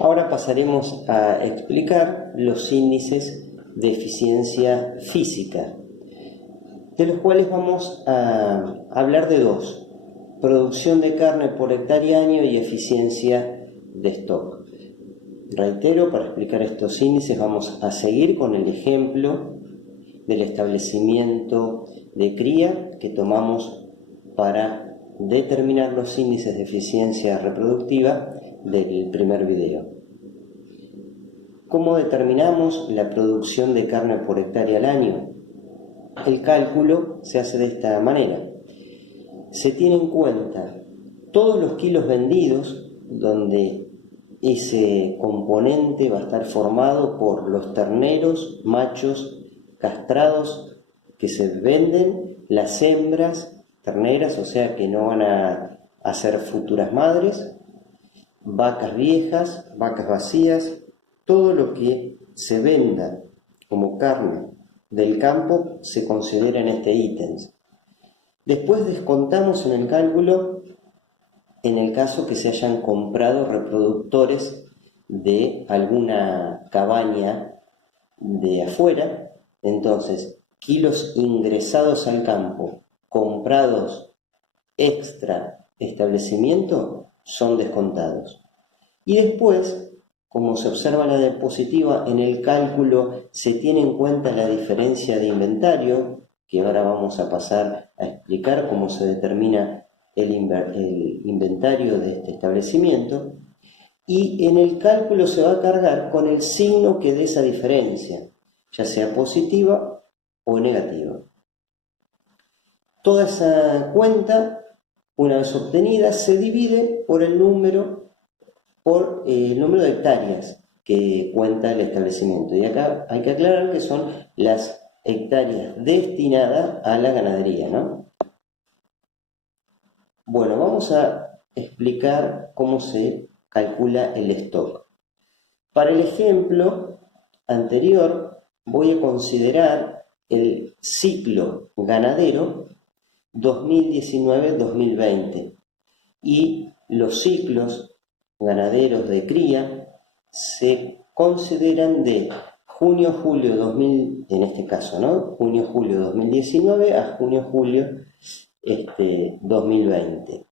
Ahora pasaremos a explicar los índices de eficiencia física, de los cuales vamos a hablar de dos: producción de carne por hectárea año y eficiencia de stock. Reitero, para explicar estos índices vamos a seguir con el ejemplo del establecimiento de cría que tomamos para determinar los índices de eficiencia reproductiva del primer video. ¿Cómo determinamos la producción de carne por hectárea al año? El cálculo se hace de esta manera. Se tiene en cuenta todos los kilos vendidos, donde ese componente va a estar formado por los terneros machos castrados que se venden, las hembras terneras, o sea que no van a ser futuras madres, vacas viejas, vacas vacías, todo lo que se venda como carne del campo se considera en este ítem. Después descontamos en el cálculo en el caso que se hayan comprado reproductores de alguna cabaña de afuera. Entonces, kilos ingresados al campo, comprados extra establecimiento, son descontados. Y después, como se observa en la diapositiva, en el cálculo se tiene en cuenta la diferencia de inventario, que ahora vamos a pasar a explicar cómo se determina el inventario de este establecimiento, y en el cálculo se va a cargar con el signo que dé esa diferencia, ya sea positiva o negativa. Toda esa cuenta, una vez obtenida, se divide por el número de hectáreas que cuenta el establecimiento. Y acá hay que aclarar que son las hectáreas destinadas a la ganadería, ¿no? Bueno, vamos a explicar cómo se calcula el stock. Para el ejemplo anterior voy a considerar el ciclo ganadero 2019-2020 y los ciclos ganaderos de cría se consideran de junio-julio 2000, en este caso, ¿no? Junio-julio 2019 a junio-julio 2020.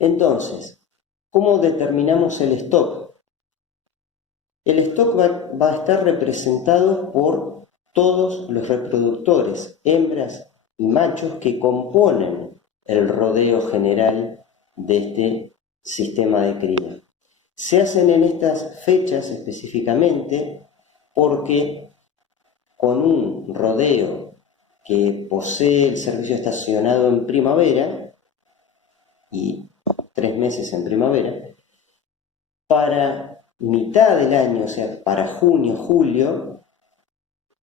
Entonces, ¿cómo determinamos el stock? El stock va a estar representado por todos los reproductores, hembras y machos, que componen el rodeo general de este sistema de cría. Se hacen en estas fechas específicamente porque con un rodeo que posee el servicio estacionado en primavera y 3 meses en primavera, para mitad del año, o sea, para junio, julio,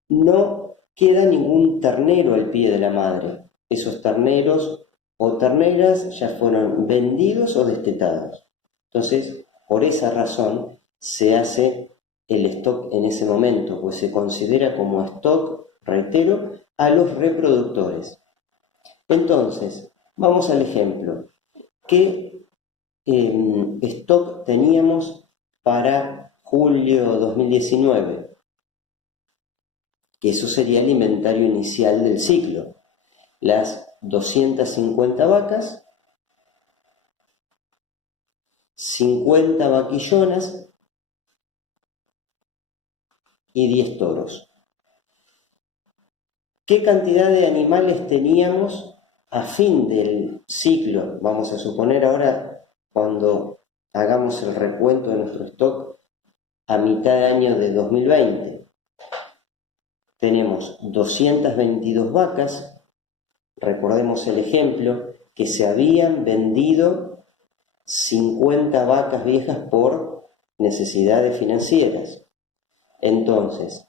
no queda ningún ternero al pie de la madre. Esos terneros o terneras ya fueron vendidos o destetados. Entonces, por esa razón se hace el stock en ese momento, pues se considera como stock, reitero, a los reproductores. Entonces, vamos al ejemplo. ¿Qué stock teníamos para julio 2019? Que eso sería el inventario inicial del ciclo. Las 250 vacas, 50 vaquillonas y 10 toros. ¿Qué cantidad de animales teníamos a fin del ciclo? Vamos a suponer ahora, cuando hagamos el recuento de nuestro stock a mitad de año de 2020. Tenemos 222 vacas. Recordemos el ejemplo, que se habían vendido 50 vacas viejas por necesidades financieras. Entonces,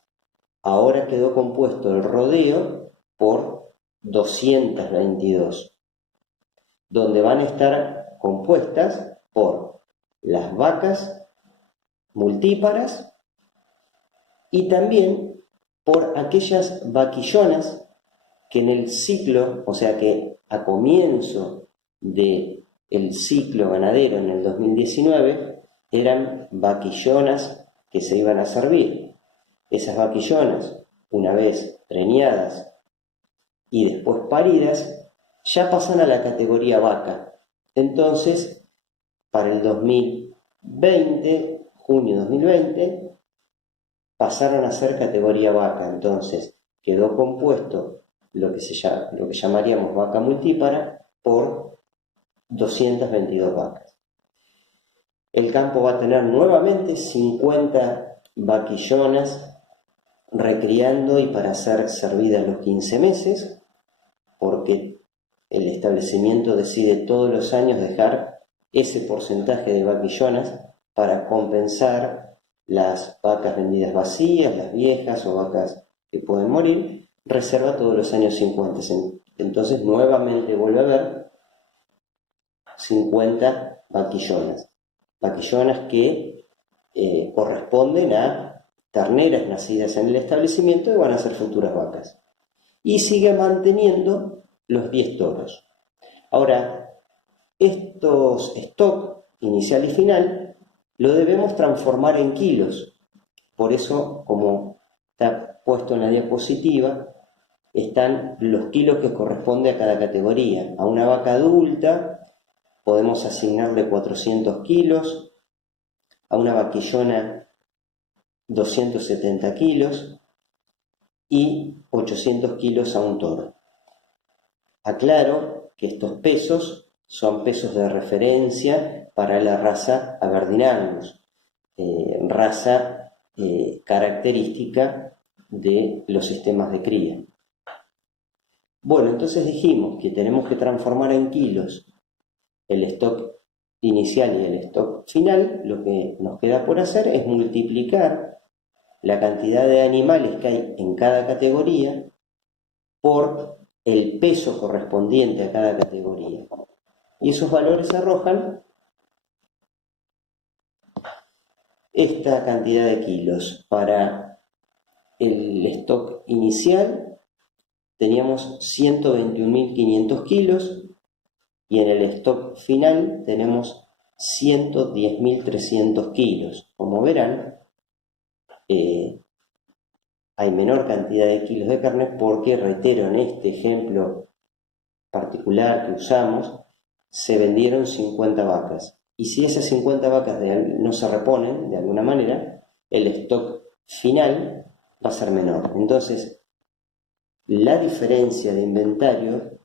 ahora quedó compuesto el rodeo por 222, donde van a estar compuestas por las vacas multíparas y también por aquellas vaquillonas que en el ciclo, o sea que a comienzo del ciclo ganadero en el 2019, eran vaquillonas que se iban a servir. Esas vaquillonas, una vez preñadas y después paridas, ya pasan a la categoría vaca. Entonces, para el 2020, junio 2020, pasaron a ser categoría vaca. Entonces, quedó compuesto lo que llamaríamos vaca multípara por 222 vacas. El campo va a tener nuevamente 50 vaquillonas recriando y para ser servidas los 15 meses, porque el establecimiento decide todos los años dejar ese porcentaje de vaquillonas para compensar las vacas vendidas vacías, las viejas o vacas que pueden morir, reserva todos los años 50. Entonces nuevamente vuelve a haber 50 vaquillonas que corresponden a terneras nacidas en el establecimiento y van a ser futuras vacas. Y sigue manteniendo los 10 toros. Ahora, estos stock inicial y final lo debemos transformar en kilos. Por eso, como está puesto en la diapositiva, están los kilos que corresponde a cada categoría. A una vaca adulta podemos asignarle 400 kilos, a una vaquillona 270 kilos y 800 kilos a un toro. Aclaro que estos pesos son pesos de referencia para la raza Aberdeen Angus, raza característica de los sistemas de cría. Bueno, entonces dijimos que tenemos que transformar en kilos el stock inicial y el stock final. Lo que nos queda por hacer es multiplicar la cantidad de animales que hay en cada categoría por el peso correspondiente a cada categoría. Y esos valores arrojan esta cantidad de kilos. Para el stock inicial teníamos 121.500 kilos y en el stock final tenemos 110.300 kilos. Como verán, hay menor cantidad de kilos de carne porque, reitero, en este ejemplo particular que usamos, se vendieron 50 vacas. Y si esas 50 vacas no se reponen de alguna manera, el stock final va a ser menor. Entonces, la diferencia de inventario,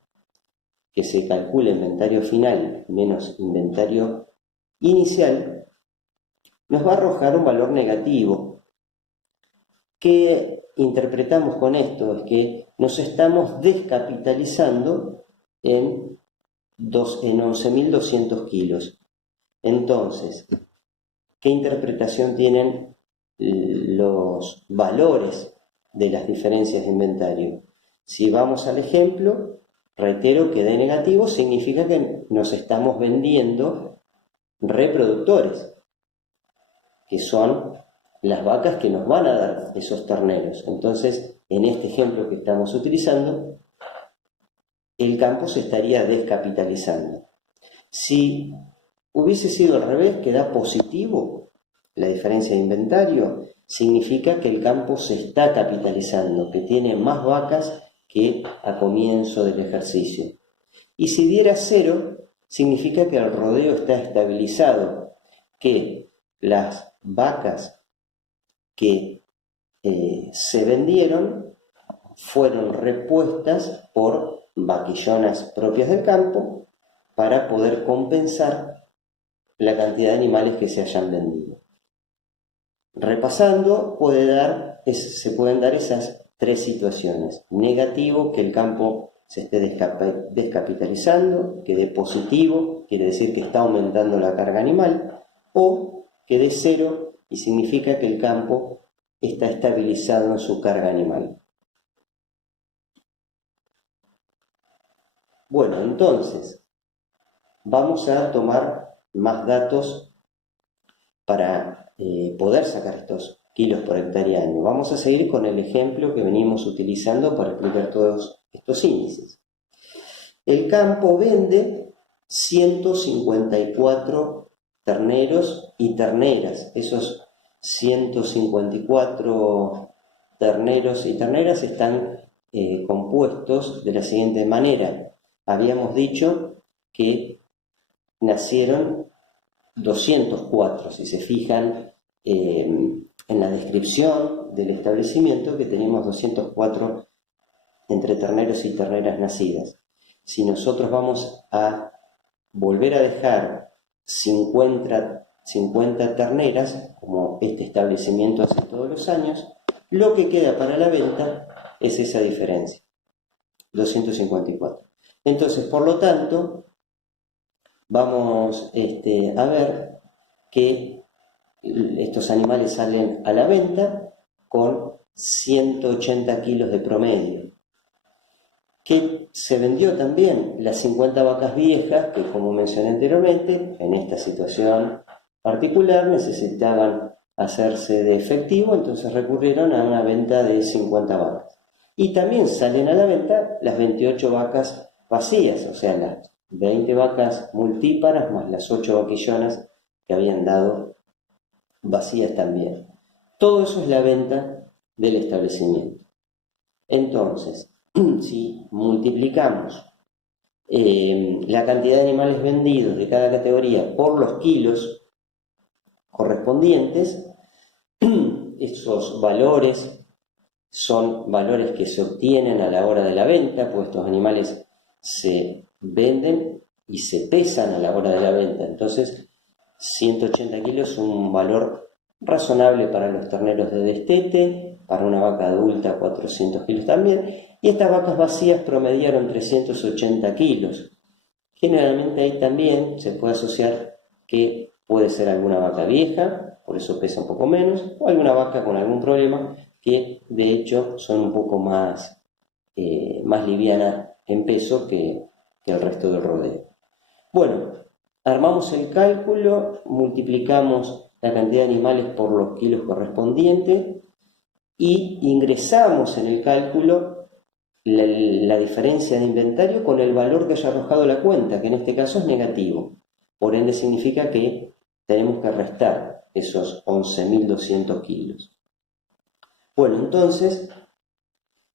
que se calcula inventario final menos inventario inicial, nos va a arrojar un valor negativo. ¿Qué interpretamos con esto? Es que nos estamos descapitalizando en 11.200 kilos. Entonces, ¿qué interpretación tienen los valores de las diferencias de inventario? Si vamos al ejemplo, reitero que de negativo significa que nos estamos vendiendo reproductores, que son las vacas que nos van a dar esos terneros. Entonces, en este ejemplo que estamos utilizando, el campo se estaría descapitalizando. Si hubiese sido al revés, que da positivo la diferencia de inventario, significa que el campo se está capitalizando, que tiene más vacas que a comienzo del ejercicio. Y si diera 0, significa que el rodeo está estabilizado, que las vacas que se vendieron fueron repuestas por vaquillonas propias del campo para poder compensar la cantidad de animales que se hayan vendido. Repasando, se pueden dar esas 3 situaciones. Negativo, que el campo se esté descapitalizando, que dé positivo, quiere decir que está aumentando la carga animal, o que dé 0 y significa que el campo está estabilizado en su carga animal. Bueno, entonces, vamos a tomar más datos para poder sacar estos kilos por hectárea año. Vamos a seguir con el ejemplo que venimos utilizando para explicar todos estos índices. El campo vende 154 terneros y terneras. Esos 154 terneros y terneras están compuestos de la siguiente manera. Habíamos dicho que nacieron 204, si se fijan en la descripción del establecimiento, que tenemos 204 entre terneros y terneras nacidas. Si nosotros vamos a volver a dejar 50 terneras, como este establecimiento hace todos los años, lo que queda para la venta es esa diferencia, 254. Entonces, por lo tanto, vamos a ver que estos animales salen a la venta con 180 kilos de promedio. Que se vendió también las 50 vacas viejas, que como mencioné anteriormente, en esta situación particular necesitaban hacerse de efectivo, entonces recurrieron a una venta de 50 vacas. Y también salen a la venta las 28 vacas vacías, o sea, las 20 vacas multíparas más las 8 vaquillonas que habían dado vacías también. Todo eso es la venta del establecimiento. Entonces, si multiplicamos la cantidad de animales vendidos de cada categoría por los kilos correspondientes, esos valores son valores que se obtienen a la hora de la venta, pues estos animales se venden y se pesan a la hora de la venta. Entonces, 180 kilos es un valor razonable para los terneros de destete, para una vaca adulta 400 kilos también, y estas vacas vacías promediaron 380 kilos. Generalmente ahí también se puede asociar que puede ser alguna vaca vieja, por eso pesa un poco menos, o alguna vaca con algún problema que de hecho son un poco más liviana en peso que el resto del rodeo. Bueno, armamos el cálculo, multiplicamos la cantidad de animales por los kilos correspondientes y ingresamos en el cálculo la diferencia de inventario con el valor que haya arrojado la cuenta, que en este caso es negativo. Por ende significa que tenemos que restar esos 11.200 kilos. Bueno, entonces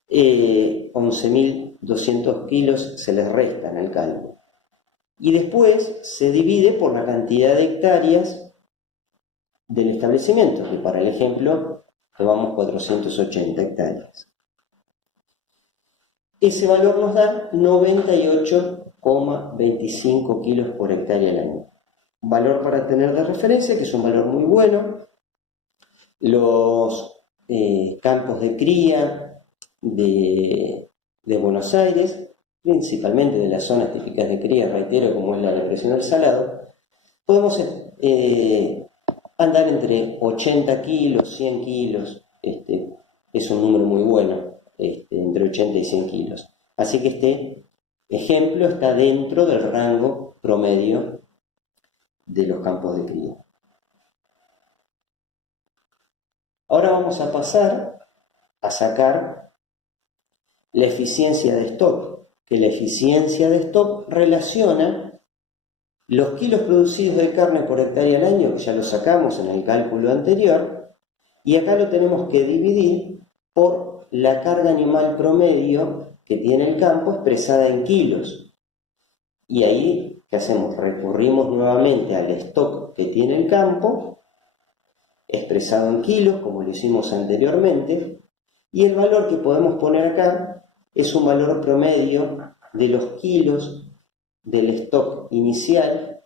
11.200 kilos se les resta en el cálculo. Y después se divide por la cantidad de hectáreas del establecimiento, que para el ejemplo tomamos 480 hectáreas. Ese valor nos da 98,25 kilos por hectárea al año. Valor para tener de referencia, que es un valor muy bueno. Los campos de cría de Buenos Aires, principalmente de las zonas típicas de cría, reitero, como es la depresión del Salado, podemos andar entre 80 kilos, 100 kilos, es un número muy bueno, entre 80 y 100 kilos. Así que este ejemplo está dentro del rango promedio de los campos de cría. Ahora vamos a pasar a sacar la eficiencia de stock, que la eficiencia de stock relaciona los kilos producidos de carne por hectárea al año, que ya lo sacamos en el cálculo anterior, y acá lo tenemos que dividir por la carga animal promedio que tiene el campo expresada en kilos. Y ahí, ¿qué hacemos? Recurrimos nuevamente al stock que tiene el campo, expresado en kilos, como lo hicimos anteriormente, y el valor que podemos poner acá es un valor promedio de los kilos del stock inicial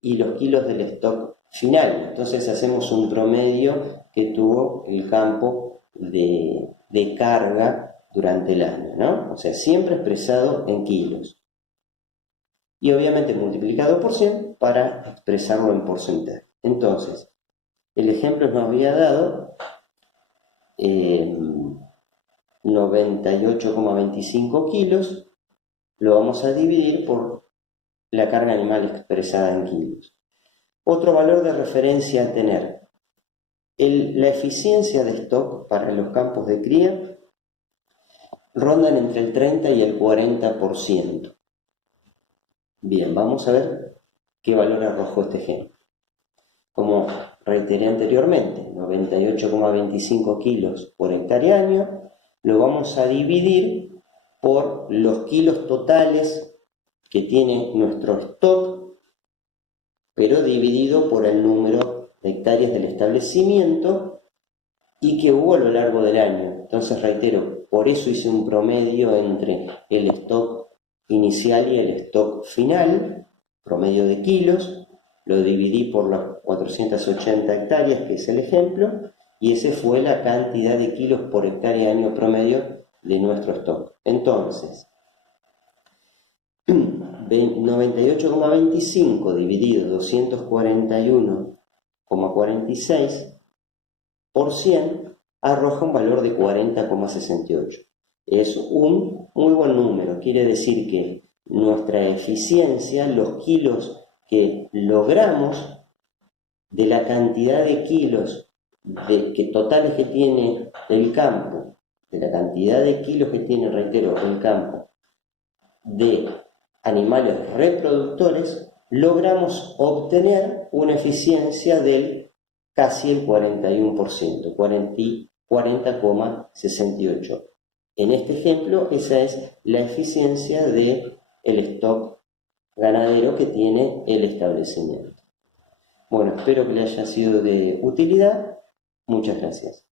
y los kilos del stock final. Entonces hacemos un promedio que tuvo el campo de carga durante el año, ¿no? O sea, siempre expresado en kilos. Y obviamente multiplicado por 100 para expresarlo en porcentaje. Entonces, el ejemplo nos había dado 98,25 kilos, lo vamos a dividir por la carga animal expresada en kilos. Otro valor de referencia a tener, la eficiencia de stock para los campos de cría rondan entre el 30 y el 40%. Bien, vamos a ver qué valor arrojó este ejemplo. como reiteré anteriormente, 98,25 kilos por hectárea año, lo vamos a dividir por los kilos totales que tiene nuestro stock, pero dividido por el número de hectáreas del establecimiento y que hubo a lo largo del año. Entonces reitero, por eso hice un promedio entre el stock inicial y el stock final, promedio de kilos, lo dividí por las 480 hectáreas, que es el ejemplo, y esa fue la cantidad de kilos por hectárea año promedio de nuestro stock. Entonces, 98,25 dividido 241,46 por 100 arroja un valor de 40,68. Es un muy buen número, quiere decir que nuestra eficiencia, los kilos que logramos de la cantidad de kilos totales que tiene el campo, de la cantidad de kilos que tiene, reitero, el campo de animales reproductores, logramos obtener una eficiencia del casi el 41%, 40,68. En este ejemplo, esa es la eficiencia del stock ganadero que tiene el establecimiento. Bueno, espero que le haya sido de utilidad. Muchas gracias.